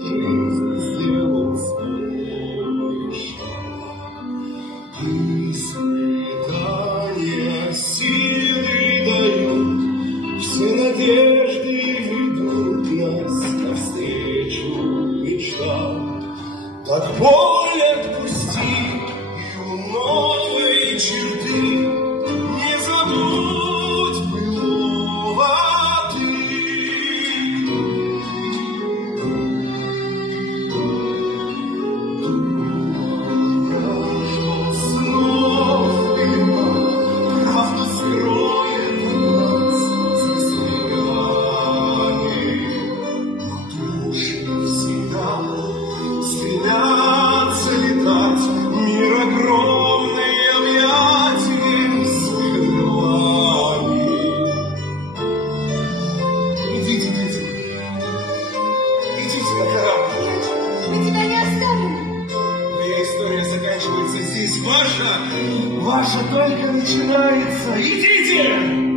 Жизнь сделал свой шаг. Испытания силы дают, все надежды ведут нас навстречу мечтам. Так боль отпусти, и у новой черты не забудь былого ты. Что снов дыма, правду скроет нас за слегами, но души всегда стремятся летать, мир огромный объятий своими крылами. Идите, дети, идите на корабль. Мы тебя не оставим. Моя история заканчивается здесь. Ваша только начинается. Идите!